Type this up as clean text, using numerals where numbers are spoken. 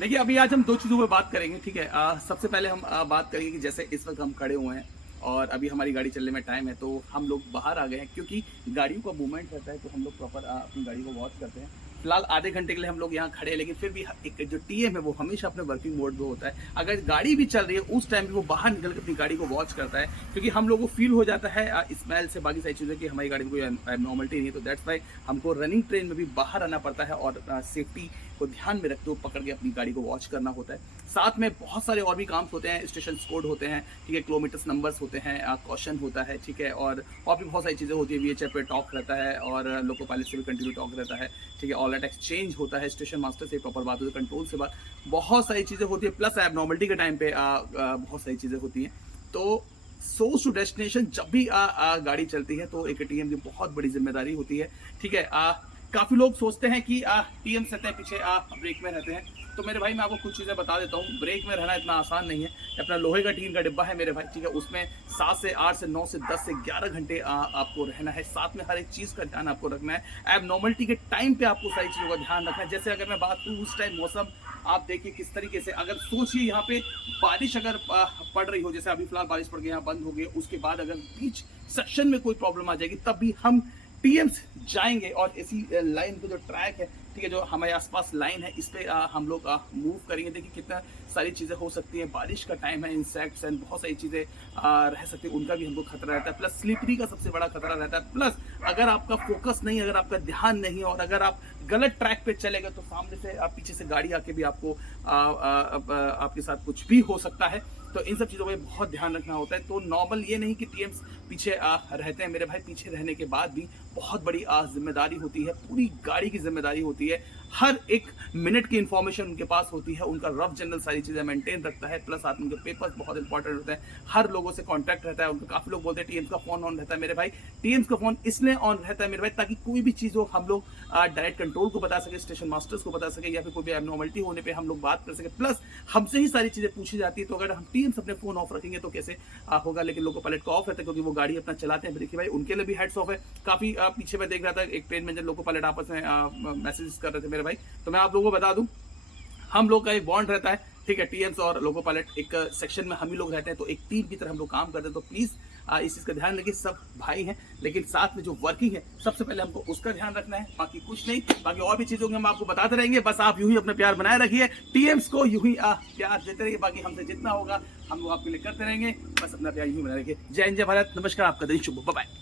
देखिए, अभी आज हम 2 चीज़ों पे बात करेंगे, ठीक है? सबसे पहले हम बात करेंगे कि जैसे इस वक़्त हम खड़े हुए हैं और अभी हमारी गाड़ी चलने में टाइम है, तो हम लोग बाहर आ गए हैं क्योंकि गाड़ियों का मूवमेंट रहता है, तो हम लोग प्रॉपर अपनी गाड़ी को वॉच करते हैं। फिलहाल आधे घंटे के लिए हम लोग यहाँ खड़े हैं, लेकिन फिर भी एक जो टीएम है, वो हमेशा अपने वर्किंग मोड में होता है। अगर गाड़ी भी चल रही है, उस टाइम भी वो बाहर निकल के अपनी गाड़ी को वॉच करता है, क्योंकि हम लोगों को फ़ील हो जाता है स्मेल से, बाकी सारी चीज़ें कि हमारी गाड़ी में कोई एबनॉर्मलिटी नहीं है, तो दैट्स व्हाई हमको रनिंग ट्रेन में भी बाहर आना पड़ता है और सेफ्टी को ध्यान में रखते हुए पकड़ के अपनी गाड़ी को वॉच करना होता है। साथ में बहुत सारे और भी काम होते हैं, स्टेशन कोड होते हैं, ठीक है, किलोमीटर्स नंबर्स होते हैं, कॉशन होता है, ठीक है, और भी बहुत सारी चीज़ें होती है। वीएचएफ पे टॉक रहता है और लोको पायलट से भी कंटिन्यू टॉक रहता है, ठीक है, ऑलरेडी एक्सचेंज होता है, स्टेशन मास्टर से प्रॉपर बात होती है, कंट्रोल से बात, बहुत सारी चीज़ें होती है। प्लस एबनॉर्मलिटी के टाइम पे बहुत सारी चीज़ें होती हैं। तो सोर्स टू डेस्टिनेशन जब भी गाड़ी चलती है, तो एक टीएम की बहुत बड़ी जिम्मेदारी होती है, ठीक है। काफ़ी लोग सोचते हैं कि टीएम रहते हैं पीछे, ब्रेक में रहते हैं, तो मेरे भाई मैं आपको कुछ चीज़ें बता देता हूँ। ब्रेक में रहना इतना आसान नहीं है। अपना लोहे का टीन का डिब्बा है मेरे भाई, ठीक है, उसमें 7 से 8 से 9 से 10 से 11 घंटे आपको रहना है। साथ में हर एक चीज़ का ध्यान आपको रखना है। एबनॉर्मलिटी के टाइम पे आपको सारी चीज़ों का ध्यान रखना है। जैसे अगर मैं बात करूँ, उस टाइम मौसम आप देखिए किस तरीके से, अगर सोचिए यहाँ पे बारिश अगर पड़ रही हो, जैसे अभी फिलहाल बारिश पड़ गई, यहाँ बंद हो गई, उसके बाद अगर बीच सेक्शन में कोई प्रॉब्लम आ जाएगी, तब भी हम टीएम्स जाएंगे और इसी लाइन पे जो ट्रैक है, ठीक है, जो हमारे आसपास लाइन है, इस पे हम लोग मूव करेंगे। देखिए कितना सारी चीज़ें हो सकती हैं, बारिश का टाइम है, इंसेक्ट्स एंड बहुत सारी चीज़ें रह सकती हैं, उनका भी हमको खतरा रहता है। प्लस स्लिपरी का सबसे बड़ा खतरा रहता है। प्लस अगर आपका फोकस नहीं, अगर आपका ध्यान नहीं और अगर आप गलत ट्रैक पे चलेंगे, तो सामने से पीछे से गाड़ी आके भी आपको आपके साथ कुछ भी हो सकता है। तो इन सब चीज़ों पे बहुत ध्यान रखना होता है। तो नॉर्मल ये नहीं कि टीएम्स पीछे रहते हैं मेरे भाई, पीछे रहने के बाद भी बहुत बड़ी जिम्मेदारी होती है, पूरी गाड़ी की जिम्मेदारी होती है। हर एक मिनट की इंफॉर्मेशन उनके पास होती है, उनका रफ जनरल सारी चीज़ें मेंटेन रखता है। प्लस साथ में उनके पेपर्स बहुत इंपॉर्टेंट होते हैं, हर लोगों से कॉन्टैक्ट रहता है उनका। काफ़ी लोग बोलते हैं टीएम्स का फ़ोन ऑन रहता है मेरे भाई, टीएम्स का फ़ोन इसलिए ऑन रहता है मेरे भाई ताकि कोई भी चीज़ हो हम लोग डायरेक्ट कंट्रोल को बता सके, स्टेशन मास्टर्स को बता सके, या फिर कोई भी एबनॉर्मलिटी होने पर हम लोग बात कर सके। प्लस हमसे ही सारी चीज़ें पूछी जाती है, तो अगर हम टीएम्स अपने फ़ोन ऑफ रखेंगे तो कैसे होगा। लेकिन लोको पायलट का ऑफ रहता है क्योंकि वो गाड़ी अपना चलाते हैं। देखिए भाई, उनके लिए भी हेड्स ऑफ है। काफ़ी पीछे मैं देख रहा था, एक ट्रेन में जब लोको पायलट आपस में मैसेजेस कर रहे थे मेरे भाई, तो मैं आप लोगों को बता दूं, हम लोग का एक बॉन्ड रहता है, ठीक है, टीएम्स और लोको पायलट एक सेक्शन में हम ही लोग रहते हैं, तो एक टीम की तरह हम लोग काम करते हैं। तो प्लीज़ इस चीज़ का ध्यान रखिए। सब भाई हैं, लेकिन साथ में जो वर्किंग है, सबसे पहले हमको उसका ध्यान रखना है, बाकी कुछ नहीं। बाकी और भी चीज़ों की हम आपको बताते रहेंगे, बस आप यूं ही अपना प्यार बनाए रखिए, टीएम्स को यूं ही प्यार देते रहिए। बाकी हमसे जितना होगा हम लोग आपके लिए करते रहेंगे, बस अपना प्यार यूं ही बनाए रखिए। जय हिंद, जय भारत, नमस्कार, आपका दिन शुभ, बाय बाय।